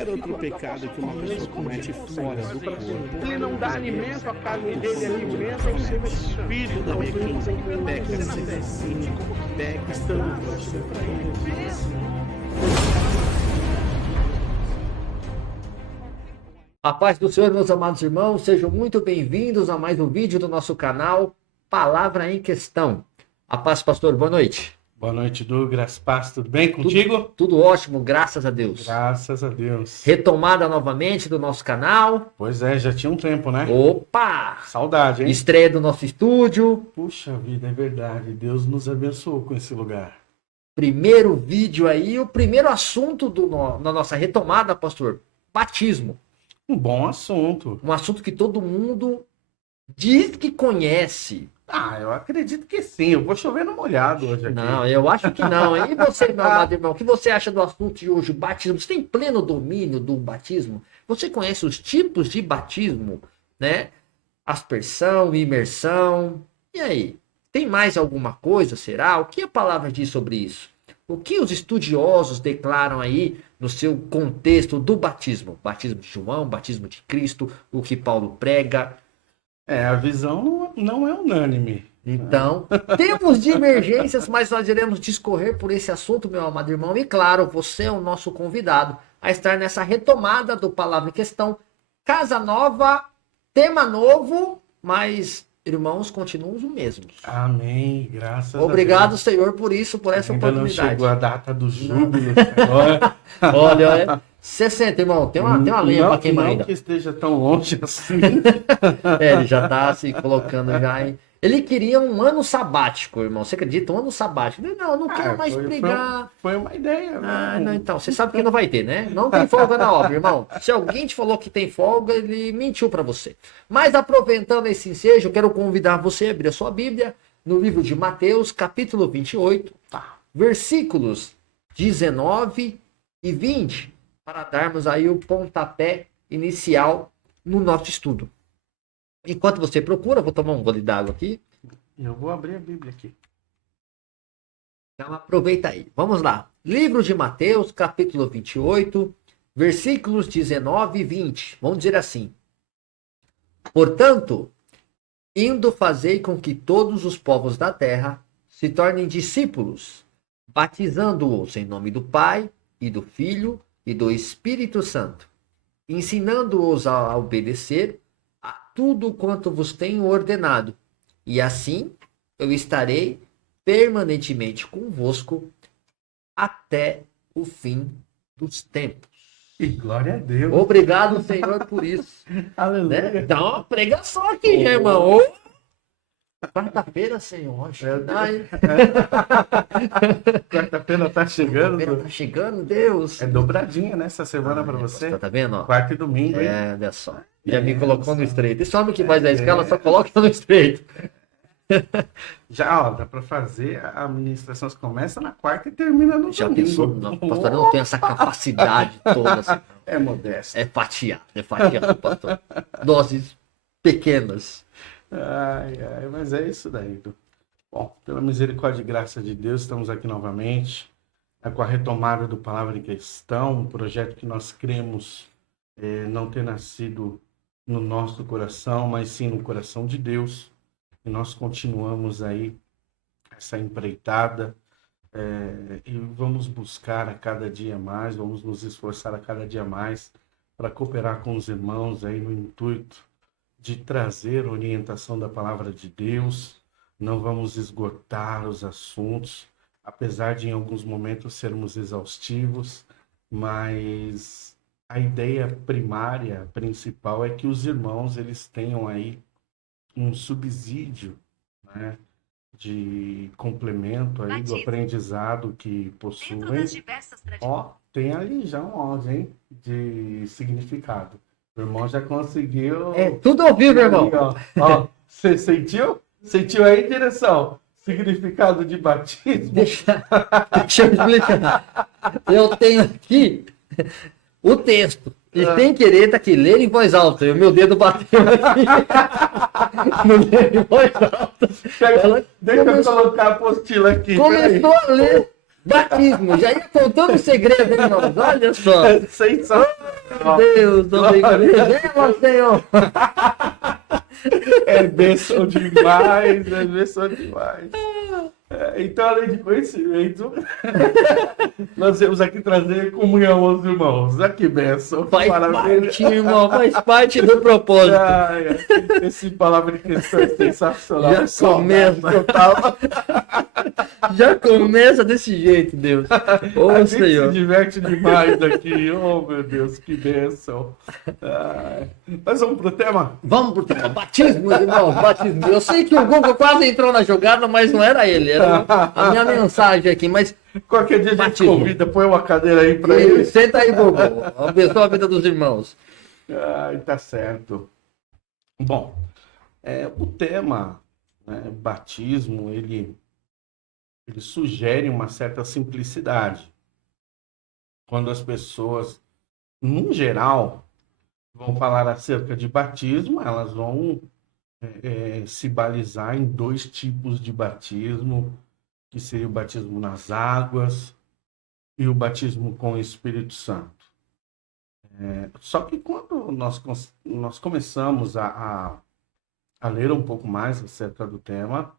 qualquer outro pecado que uma pessoa comete fora do corpo. Ele não dá alimento à carne dele, alimenta o seu espírito. Toda vez que peca assim, peca estando próximo para ele. A paz do Senhor, meus amados irmãos, sejam muito bem-vindos a mais um vídeo do nosso canal Palavra em Questão. A paz, pastor, boa noite. Boa noite, Douglas. Paz, tudo bem contigo? Tudo ótimo, graças a Deus. Graças a Deus. Retomada novamente do nosso canal. Pois é, já tinha um tempo, né? Opa! Saudade, hein? Estreia do nosso estúdio. Puxa vida, é verdade. Deus nos abençoou com esse lugar. Primeiro vídeo aí, o primeiro assunto na nossa retomada, pastor, batismo. Um bom assunto. Um assunto que todo mundo diz que conhece. Eu acredito que sim. Eu vou chover no molhado hoje aqui. Não, eu acho que não. E você, meu amado irmão, o que você acha do assunto de hoje, o batismo? Você tem pleno domínio do batismo? Você conhece os tipos de batismo, né? Aspersão, imersão. E aí? Tem mais alguma coisa, será? O que a palavra diz sobre isso? O que os estudiosos declaram aí no seu contexto do batismo? Batismo de João, batismo de Cristo, o que Paulo prega. A visão não é unânime. Então, temos divergências, mas nós iremos discorrer por esse assunto, meu amado irmão. E claro, você é o nosso convidado a estar nessa retomada do Palavra em Questão. Casa nova, tema novo, mas irmãos continuam os mesmos. Amém, graças a Deus. Obrigado, Senhor, por isso, por essa Ainda oportunidade. não chegou a data do júbilo agora. Olha, 60, irmão, tem uma lenha para queimar ainda. Não que esteja tão longe assim. Ele já está se colocando já em... Ele queria um ano sabático, irmão. Você acredita? Um ano sabático. Não, eu não quero mais pregar. Foi uma ideia, né? Não, então, você sabe que não vai ter, né? Não tem folga na obra, irmão. Se alguém te falou que tem folga, ele mentiu para você. Mas aproveitando esse ensejo, eu quero convidar você a abrir a sua Bíblia no livro de Mateus, capítulo 28, versículos 19 e 20, para darmos aí o pontapé inicial no nosso estudo. Enquanto você procura, vou tomar um gole d'água aqui. Eu vou abrir a Bíblia aqui. Então aproveita aí. Vamos lá. Livro de Mateus, capítulo 28, versículos 19 e 20. Vamos dizer assim. Portanto, indo fazei com que todos os povos da terra se tornem discípulos, batizando-os em nome do Pai e do Filho e do Espírito Santo, ensinando-os a obedecer a tudo quanto vos tenho ordenado, e assim eu estarei permanentemente convosco até o fim dos tempos. E glória a Deus. Obrigado, Senhor, por isso. Aleluia. Né? Dá uma pregação aqui, irmão. Quarta-feira, Senhor. Quarta-feira tá chegando. Quarta-feira tá chegando, Deus. É dobradinha nessa semana para você. Tá vendo? Ó? Quarta e domingo, hein? Olha só. Já me colocou no estreito. Esse homem que faz a escala só coloca no estreito. Já, ó, dá para fazer. A administração começa na quarta e termina no Já domingo. pensou? Não, pastor, eu não tenho essa capacidade toda. Assim. É modesto. É fatiado, pastor. Doses pequenas. Mas é isso daí. Bom, pela misericórdia e graça de Deus, estamos aqui novamente com a retomada do Palavra em Questão, um projeto que nós cremos não ter nascido no nosso coração, mas sim no coração de Deus. E nós continuamos aí essa empreitada e vamos buscar a cada dia mais, vamos nos esforçar a cada dia mais para cooperar com os irmãos aí no intuito de trazer orientação da palavra de Deus. Não vamos esgotar os assuntos, apesar de em alguns momentos sermos exaustivos, mas a ideia primária, principal, é que os irmãos eles tenham aí um subsídio, né, de complemento aí do aprendizado que possuem. Ó, tem ali já um áudio, hein, de significado. O irmão já conseguiu. É tudo ao vivo, irmão. Ó, você sentiu? Sentiu aí, direção? Significado de batismo? Deixa eu explicar. Eu tenho aqui o texto. E sem querer, tá aqui, ler em voz alta. E o meu dedo bateu aqui. No ler em voz alta. Deixa eu colocar a apostila aqui. Começou a ler. Batismo, já ia contando o segredo, hein, irmãos? Olha só. Sensacional. Deus, obrigado. Revela, Senhor. É bênção demais, é bênção demais. Então, além de conhecimento, nós temos aqui trazer comunhão aos irmãos. Olha que bênção. Faz Maravilha. parte, irmão, faz parte do propósito. Esse palavra de questão é sensacional. Já começa. Já começa desse jeito, Deus. Ô, A gente Senhor. se diverte demais aqui. Oh, meu Deus, que bênção. Mas vamos pro tema? Vamos pro tema. Batismo, irmãos, batismo. Eu sei que o Google quase entrou na jogada, mas não era ele. Era a minha mensagem aqui, mas... Qualquer dia a gente Batismo. convida, põe uma cadeira aí para ele. Senta aí, Google. Abençoa a vida dos irmãos. Tá certo. Bom, o tema, né, batismo, ele sugere uma certa simplicidade. Quando as pessoas, num geral, vão falar acerca de batismo, elas vão se balizar em dois tipos de batismo, que seria o batismo nas águas e o batismo com o Espírito Santo. Só que quando nós começamos a ler um pouco mais acerca do tema,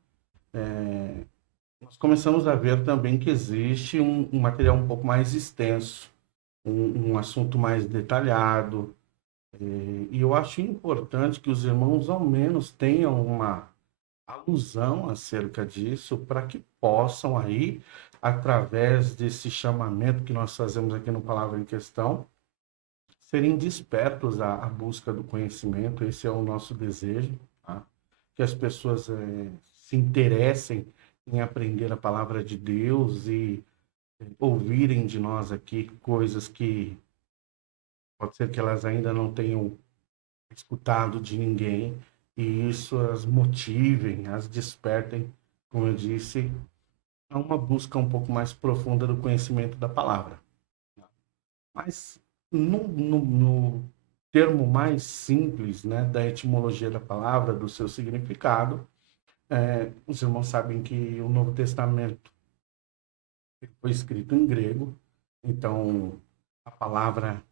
nós começamos a ver também que existe um material um pouco mais extenso, um assunto mais detalhado, e eu acho importante que os irmãos ao menos tenham uma alusão acerca disso, para que possam aí, através desse chamamento que nós fazemos aqui no Palavra em Questão, serem despertos à busca do conhecimento. Esse é o nosso desejo, tá? Que as pessoas se interessem em aprender a Palavra de Deus e ouvirem de nós aqui coisas que pode ser que elas ainda não tenham escutado de ninguém, e isso as motivem, as despertem, como eu disse, a uma busca um pouco mais profunda do conhecimento da palavra. Mas no termo mais simples, né, da etimologia da palavra, do seu significado, os irmãos sabem que o Novo Testamento foi escrito em grego, então a palavra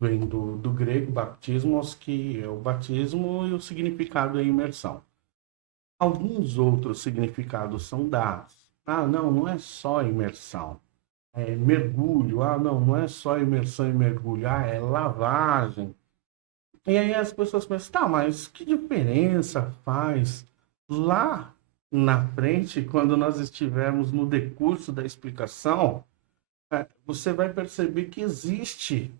vem do grego baptismos, que é o batismo, e o significado é imersão. Alguns outros significados são dados. Não é só imersão. É mergulho. Não é só imersão e mergulho. É lavagem. E aí as pessoas pensam, mas que diferença faz? Lá na frente, quando nós estivermos no decurso da explicação, você vai perceber que existe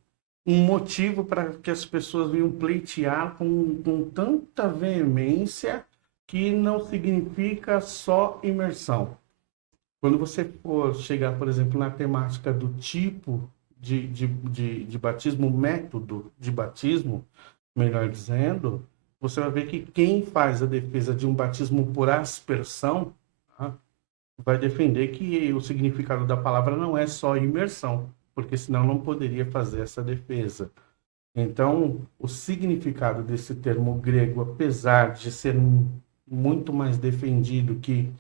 um motivo para que as pessoas venham pleitear com tanta veemência, que não significa só imersão. Quando você for chegar, por exemplo, na temática do tipo de batismo, método de batismo, melhor dizendo, você vai ver que quem faz a defesa de um batismo por aspersão, tá, vai defender que o significado da palavra não é só imersão, porque senão não poderia fazer essa defesa. Então, o significado desse termo grego, apesar de ser muito mais defendido, que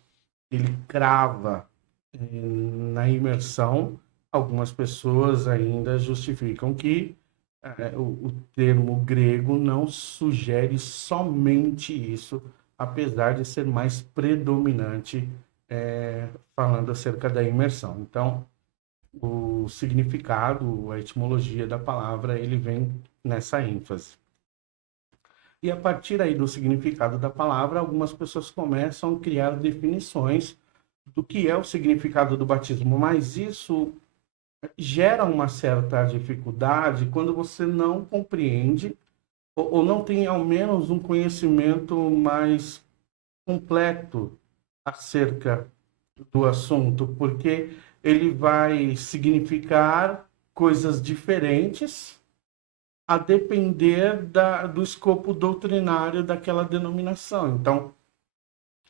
ele crava na imersão, algumas pessoas ainda justificam que o termo grego não sugere somente isso, apesar de ser mais predominante falando acerca da imersão. Então, o significado, a etimologia da palavra, ele vem nessa ênfase. E a partir aí do significado da palavra, algumas pessoas começam a criar definições do que é o significado do batismo, mas isso gera uma certa dificuldade quando você não compreende ou não tem ao menos um conhecimento mais completo acerca do assunto, porque ele vai significar coisas diferentes a depender do escopo doutrinário daquela denominação. Então,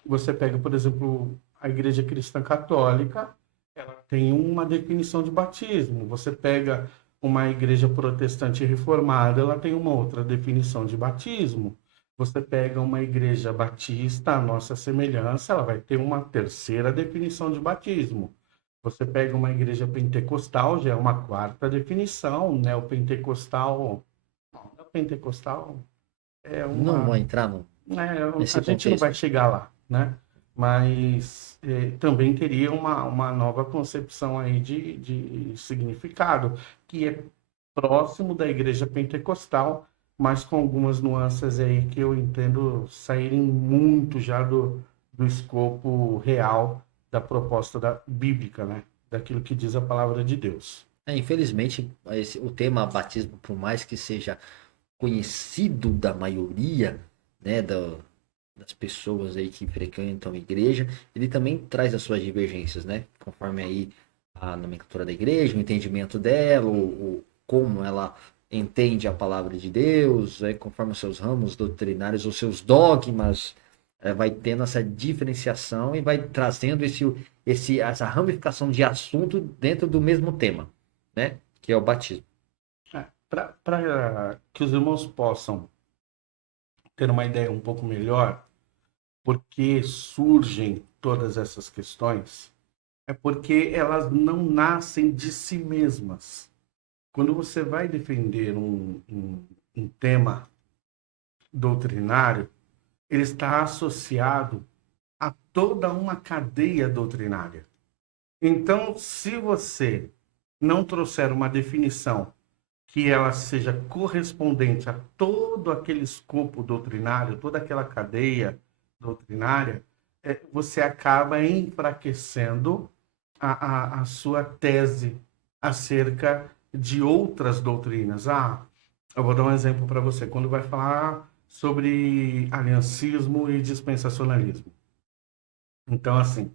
você pega, por exemplo, a Igreja Cristã Católica, ela tem uma definição de batismo. Você pega uma Igreja Protestante Reformada, ela tem uma outra definição de batismo. Você pega uma Igreja Batista, a nossa semelhança, ela vai ter uma terceira definição de batismo. Você pega uma igreja pentecostal, já é uma quarta definição, neopentecostal. Não, neopentecostal é Não vou uma. entrar nesse A gente não vai contexto. chegar lá, né? Mas também teria uma nova concepção aí de significado, que é próximo da igreja pentecostal, mas com algumas nuances aí que eu entendo saírem muito já do escopo real da proposta bíblica, né? Daquilo que diz a palavra de Deus. Infelizmente, o tema batismo, por mais que seja conhecido da maioria, né, das pessoas aí que frequentam a igreja, ele também traz as suas divergências, né? Conforme aí a nomenclatura da igreja, o entendimento dela, como ela entende a palavra de Deus, conforme os seus ramos doutrinários, os seus dogmas, vai tendo essa diferenciação e vai trazendo essa ramificação de assunto dentro do mesmo tema, né? Que é o batismo. Para que os irmãos possam ter uma ideia um pouco melhor, por que surgem todas essas questões, é porque elas não nascem de si mesmas. Quando você vai defender um tema doutrinário, ele está associado a toda uma cadeia doutrinária. Então, se você não trouxer uma definição que ela seja correspondente a todo aquele escopo doutrinário, toda aquela cadeia doutrinária, você acaba enfraquecendo a sua tese acerca de outras doutrinas. Eu vou dar um exemplo para você. Quando vai falar sobre aliancismo e dispensacionalismo. Então, assim,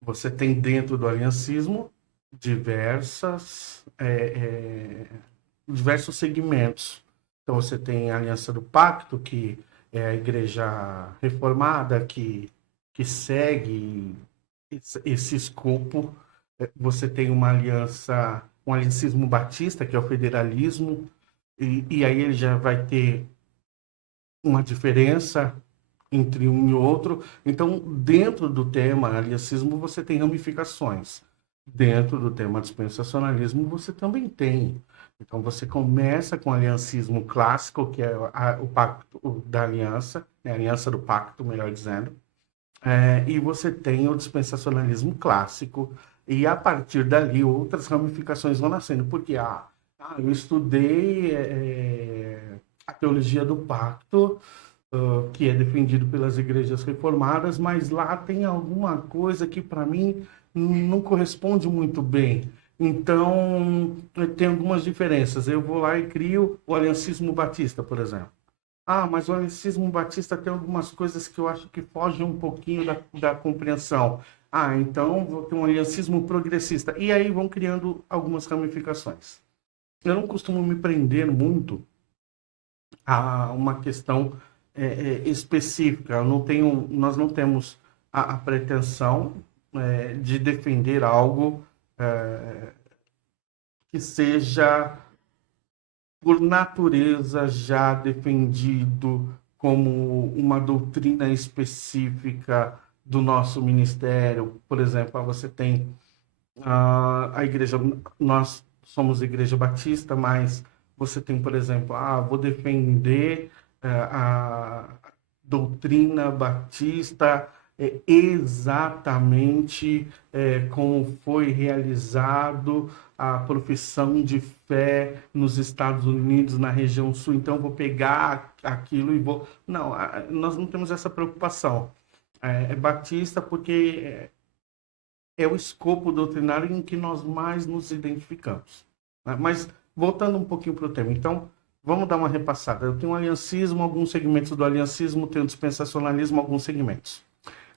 você tem dentro do aliancismo diversos segmentos. Então, você tem a Aliança do Pacto, que é a igreja reformada, que segue esse escopo. Você tem um aliancismo batista, que é o federalismo, e aí ele já vai ter uma diferença entre um e outro. Então, dentro do tema aliancismo, você tem ramificações. Dentro do tema dispensacionalismo, você também tem. Então, você começa com o aliancismo clássico, que é o pacto da aliança, a aliança do pacto, melhor dizendo. E você tem o dispensacionalismo clássico, e a partir dali outras ramificações vão nascendo. Porque eu estudei a teologia do pacto, que é defendido pelas igrejas reformadas, mas lá tem alguma coisa que para mim não corresponde muito bem. Então, tem algumas diferenças. Eu vou lá e crio o aliancismo batista, por exemplo. Mas o aliancismo batista tem algumas coisas que eu acho que fogem um pouquinho da compreensão. Então vou ter um aliancismo progressista. E aí vão criando algumas ramificações. Eu não costumo me prender muito a uma questão específica. Nós não temos a pretensão de defender algo que seja, por natureza, já defendido como uma doutrina específica do nosso ministério. Por exemplo, você tem a igreja, nós somos igreja batista, mas você tem, por exemplo, vou defender a doutrina batista exatamente como foi realizado a profissão de fé nos Estados Unidos, na região sul. Então, eu vou pegar aquilo e vou... Não, nós não temos essa preocupação. É batista porque é o escopo doutrinário em que nós mais nos identificamos. Mas, voltando um pouquinho para o tema, então, vamos dar uma repassada. Eu tenho o aliancismo, alguns segmentos do aliancismo, tenho o dispensacionalismo, alguns segmentos.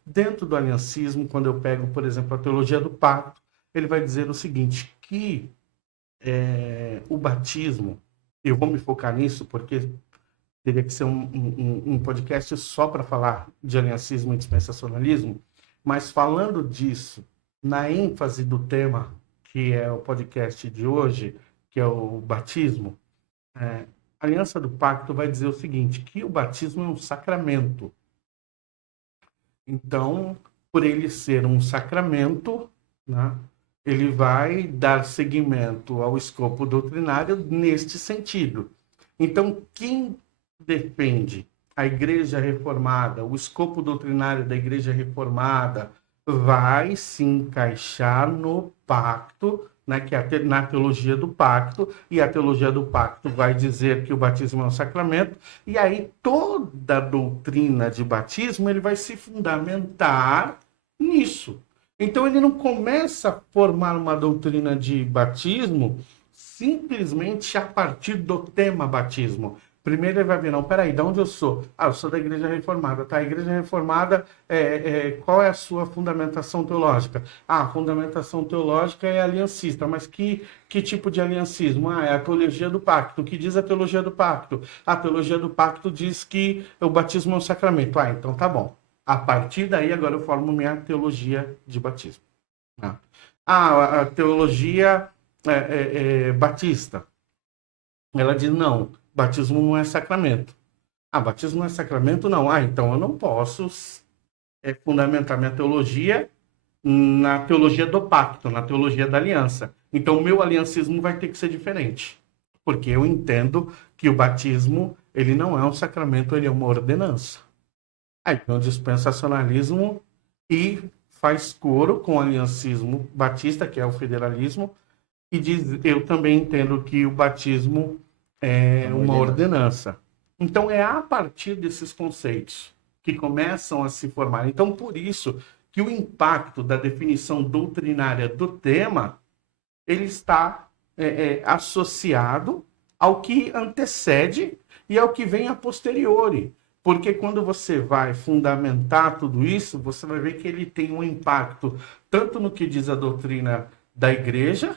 Dentro do aliancismo, quando eu pego, por exemplo, a teologia do pacto, ele vai dizer o seguinte, que o batismo, eu vou me focar nisso, porque teria que ser um podcast só para falar de aliancismo e dispensacionalismo, mas falando disso, na ênfase do tema, que é o podcast de hoje, que é o batismo, a Aliança do Pacto vai dizer o seguinte, que o batismo é um sacramento. Então, por ele ser um sacramento, né, ele vai dar seguimento ao escopo doutrinário neste sentido. Então, quem defende a Igreja Reformada, o escopo doutrinário da Igreja Reformada, vai se encaixar no pacto, né, que é na teologia do pacto, e a teologia do pacto vai dizer que o batismo é um sacramento, e aí toda a doutrina de batismo ele vai se fundamentar nisso. Então ele não começa a formar uma doutrina de batismo simplesmente a partir do tema batismo. Primeiro ele vai ver, não, peraí, de onde eu sou? Ah, eu sou da Igreja Reformada. Tá, a Igreja Reformada, qual é a sua fundamentação teológica? Ah, a fundamentação teológica é aliancista, mas que tipo de aliancismo? Ah, é a teologia do pacto. O que diz a teologia do pacto? A teologia do pacto diz que o batismo é um sacramento. Ah, então tá bom. A partir daí, agora eu formo minha teologia de batismo. Ah, a teologia batista. Ela diz, não, batismo não é sacramento. Ah, batismo não é sacramento? Não. Ah, então eu não posso fundamentar minha teologia na teologia do pacto, na teologia da aliança. Então o meu aliancismo vai ter que ser diferente. Porque eu entendo que o batismo, ele não é um sacramento, ele é uma ordenança. Aí tem o dispensacionalismo e faz coro com o aliancismo batista, que é o federalismo, e diz, eu também entendo que o batismo é uma ordenança. Então é a partir desses conceitos que começam a se formar. Então por isso que o impacto da definição doutrinária do tema, ele está associado ao que antecede e ao que vem a posteriori. Porque quando você vai fundamentar tudo isso, você vai ver que ele tem um impacto tanto no que diz a doutrina da igreja,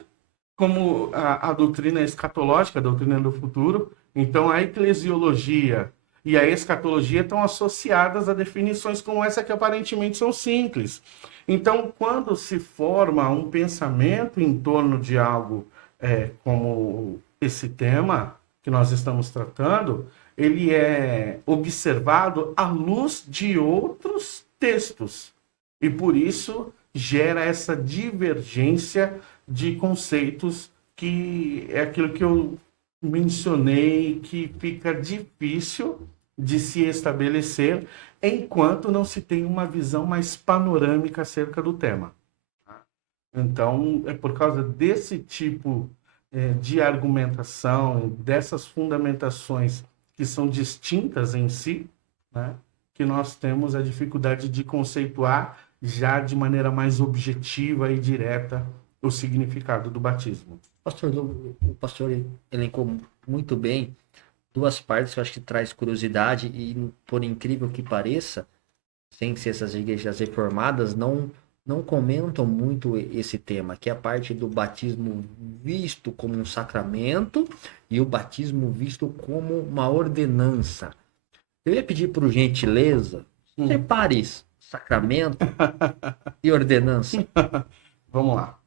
como a doutrina escatológica, a doutrina do futuro. Então, a eclesiologia e a escatologia estão associadas a definições como essa, que aparentemente são simples. Então, quando se forma um pensamento em torno de algo como esse tema que nós estamos tratando, ele é observado à luz de outros textos. E por isso gera essa divergência de conceitos, que é aquilo que eu mencionei, que fica difícil de se estabelecer enquanto não se tem uma visão mais panorâmica acerca do tema. Então, é por causa desse tipo de argumentação, dessas fundamentações que são distintas em si, né, que nós temos a dificuldade de conceituar já de maneira mais objetiva e direta o significado do batismo. Pastor, o pastor elencou muito bem duas partes que eu acho que traz curiosidade e, por incrível que pareça, sem ser essas igrejas reformadas, não comentam muito esse tema, que é a parte do batismo visto como um sacramento e o batismo visto como uma ordenança. Eu ia pedir por gentileza, separe sacramento e ordenança. Vamos lá.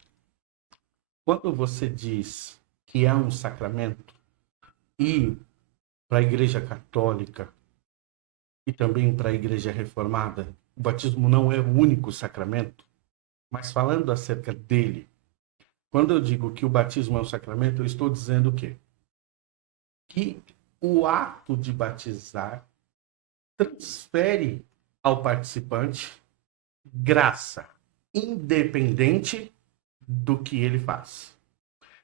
Quando você diz que é um sacramento, e para a Igreja Católica e também para a Igreja Reformada, o batismo não é o único sacramento, mas falando acerca dele, quando eu digo que o batismo é um sacramento, eu estou dizendo o quê? Que o ato de batizar transfere ao participante graça, independente do que ele faz.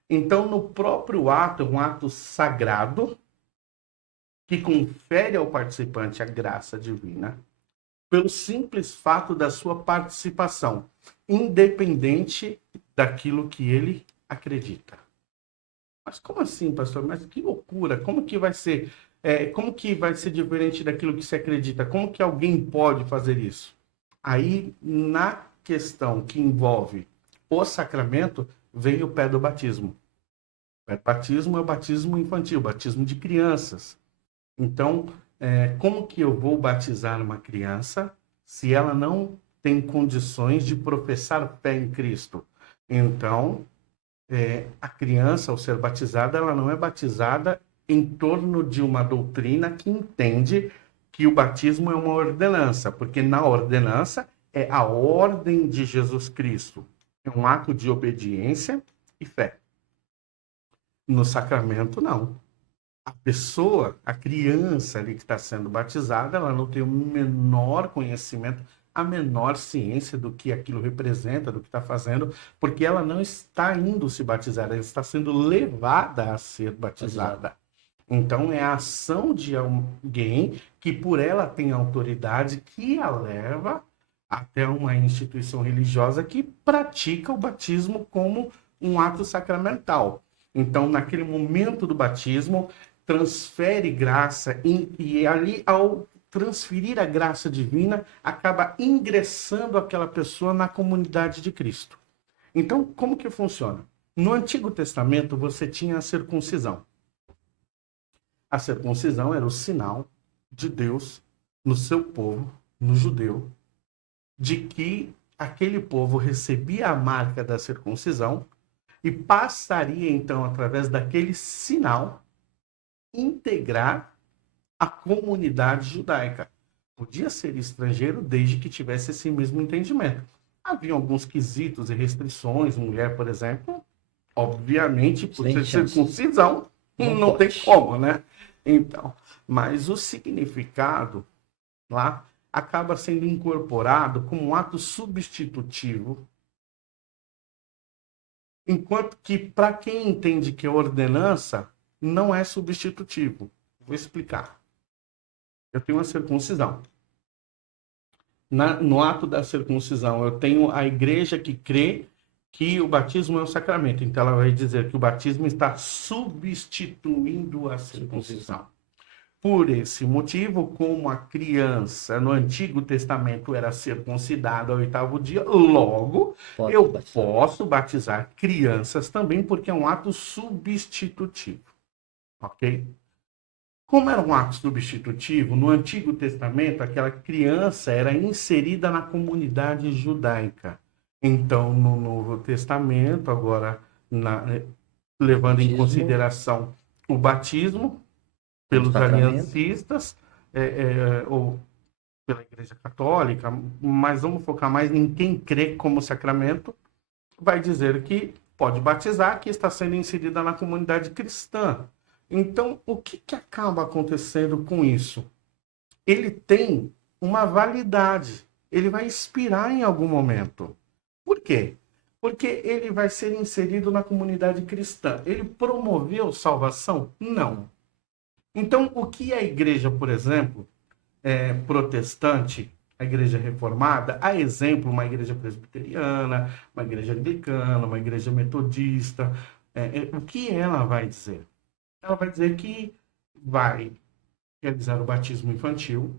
Então, no próprio ato, é um ato sagrado que confere ao participante a graça divina pelo simples fato da sua participação, independente daquilo que ele acredita. Mas como assim, pastor? Mas que loucura! Como que vai ser? Como que vai ser diferente daquilo que se acredita? Como que alguém pode fazer isso? Aí, na questão que envolve o sacramento, vem o pé do batismo. O pé do batismo é o batismo infantil, o batismo de crianças. Então, como que eu vou batizar uma criança se ela não tem condições de professar fé em Cristo? Então, a criança, ao ser batizada, ela não é batizada em torno de uma doutrina que entende que o batismo é uma ordenança, porque na ordenança é a ordem de Jesus Cristo. É um ato de obediência e fé. No sacramento, não. A pessoa, a criança ali que está sendo batizada, ela não tem o menor conhecimento, a menor ciência do que aquilo representa, do que está fazendo, porque ela não está indo se batizar, ela está sendo levada a ser batizada. Então, é a ação de alguém que por ela tem autoridade que a leva até uma instituição religiosa que pratica o batismo como um ato sacramental. Então, naquele momento do batismo, transfere graça e ali, ao transferir a graça divina, acaba ingressando aquela pessoa na comunidade de Cristo. Então, como que funciona? No Antigo Testamento, você tinha a circuncisão. A circuncisão era o sinal de Deus no seu povo, no judeu, de que aquele povo recebia a marca da circuncisão e passaria, então, através daquele sinal, integrar a comunidade judaica. Podia ser estrangeiro desde que tivesse esse mesmo entendimento. Havia alguns quesitos e restrições. Mulher, por exemplo, obviamente, por ser circuncisão, não tem como, né? Então, mas o significado lá acaba sendo incorporado como um ato substitutivo, enquanto que, para quem entende que é ordenança, não é substitutivo. Vou explicar. Eu tenho uma circuncisão. No ato da circuncisão, eu tenho a igreja que crê que o batismo é um sacramento. Então, ela vai dizer que o batismo está substituindo a circuncisão. Por esse motivo, como a criança no Antigo Testamento era circuncidada ao 8º dia, logo eu posso batizar crianças também, porque é um ato substitutivo. Ok? Como era um ato substitutivo, no Antigo Testamento, aquela criança era inserida na comunidade judaica. Então, no Novo Testamento, agora, levando em consideração o batismo pelos aliancistas, ou pela Igreja Católica, mas vamos focar mais em quem crê como sacramento, vai dizer que pode batizar, que está sendo inserida na comunidade cristã. Então, o que acaba acontecendo com isso? Ele tem uma validade, ele vai expirar em algum momento. Por quê? Porque ele vai ser inserido na comunidade cristã. Ele promoveu salvação? Não. Então, o que a igreja, por exemplo, protestante, a igreja reformada, a exemplo, uma igreja presbiteriana, uma igreja anglicana, uma igreja metodista, o que ela vai dizer? Ela vai dizer que vai realizar o batismo infantil,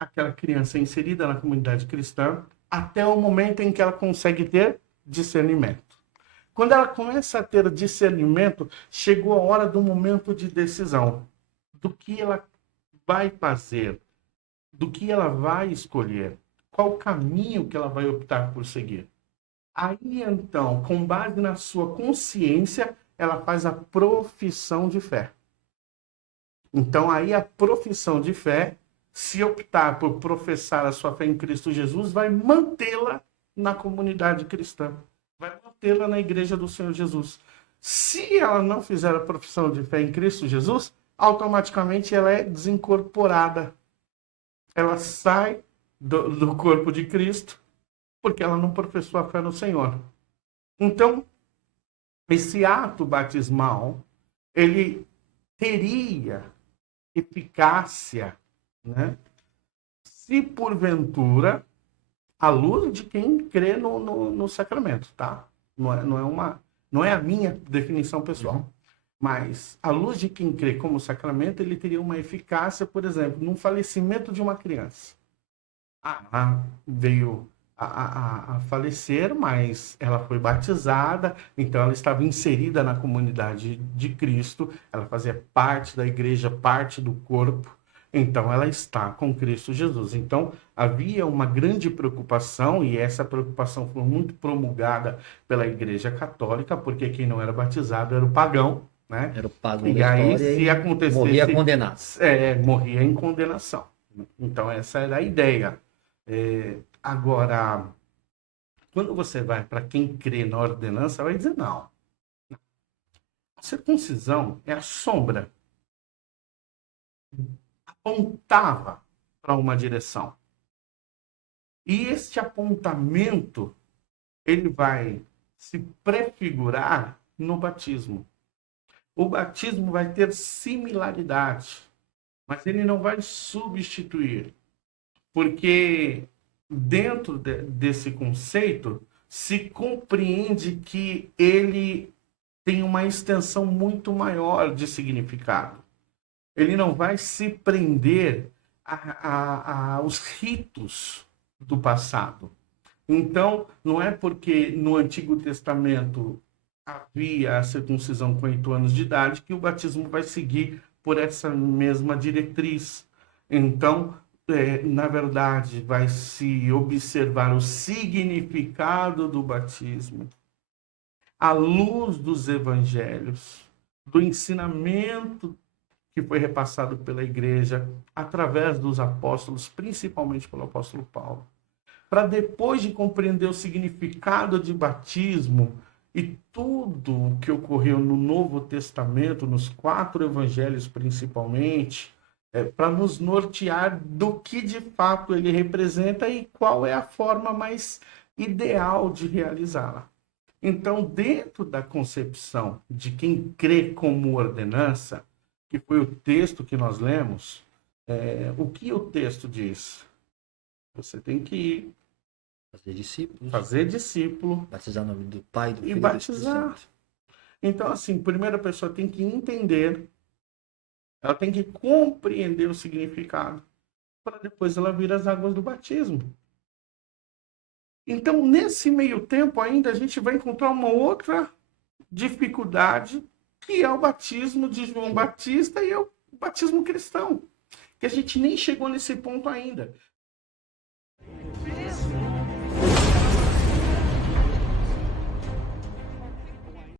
aquela criança inserida na comunidade cristã, até o momento em que ela consegue ter discernimento. Quando ela começa a ter discernimento, chegou a hora do momento de decisão. Do que ela vai fazer, do que ela vai escolher, qual o caminho que ela vai optar por seguir. Aí, então, com base na sua consciência, ela faz a profissão de fé. Então, aí a profissão de fé, se optar por professar a sua fé em Cristo Jesus, vai mantê-la na comunidade cristã, vai mantê-la na igreja do Senhor Jesus. Se ela não fizer a profissão de fé em Cristo Jesus, automaticamente ela é desincorporada. Ela sai do corpo de Cristo, porque ela não professou a fé no Senhor. Então, esse ato batismal, ele teria eficácia, né? Se porventura, à luz de quem crê no sacramento, tá? Não é a minha definição pessoal. Mas, à luz de quem crê como sacramento, ele teria uma eficácia, por exemplo, no falecimento de uma criança. Veio a falecer, mas ela foi batizada, então ela estava inserida na comunidade de Cristo, ela fazia parte da igreja, parte do corpo, então ela está com Cristo Jesus. Então havia uma grande preocupação, e essa preocupação foi muito promulgada pela Igreja Católica, porque quem não era batizado era o pagão, né? Era o pagão e da aí, história, se acontecesse, morria condenado. Morria em condenação. Então essa era a ideia. Agora, Quando você vai para quem crê na ordenança, vai dizer não. A circuncisão é a sombra. Apontava para uma direção. E este apontamento, ele vai se prefigurar no batismo. O batismo vai ter similaridade, mas ele não vai substituir. Porque dentro desse conceito, se compreende que ele tem uma extensão muito maior de significado. Ele não vai se prender aos ritos do passado. Então, não é porque no Antigo Testamento havia a circuncisão com 8 anos de idade que o batismo vai seguir por essa mesma diretriz. Então, na verdade, vai se observar o significado do batismo à luz dos evangelhos, do ensinamento que foi repassado pela igreja através dos apóstolos, principalmente pelo apóstolo Paulo. Para depois de compreender o significado de batismo e tudo o que ocorreu no Novo Testamento, nos 4 evangelhos principalmente, para nos nortear do que de fato ele representa e qual é a forma mais ideal de realizá-la. Então, dentro da concepção de quem crê como ordenança, que foi o texto que nós lemos, o que o texto diz? Você tem que ir, fazer discípulo, batizar no nome do Pai, do Filho e e do Espírito batizar. Santo. Então, assim, primeiro a pessoa tem que entender, ela tem que compreender o significado, para depois ela vir as águas do batismo. Então, nesse meio tempo ainda, a gente vai encontrar uma outra dificuldade, que é o batismo de João Batista e o batismo cristão. Que a gente nem chegou nesse ponto ainda.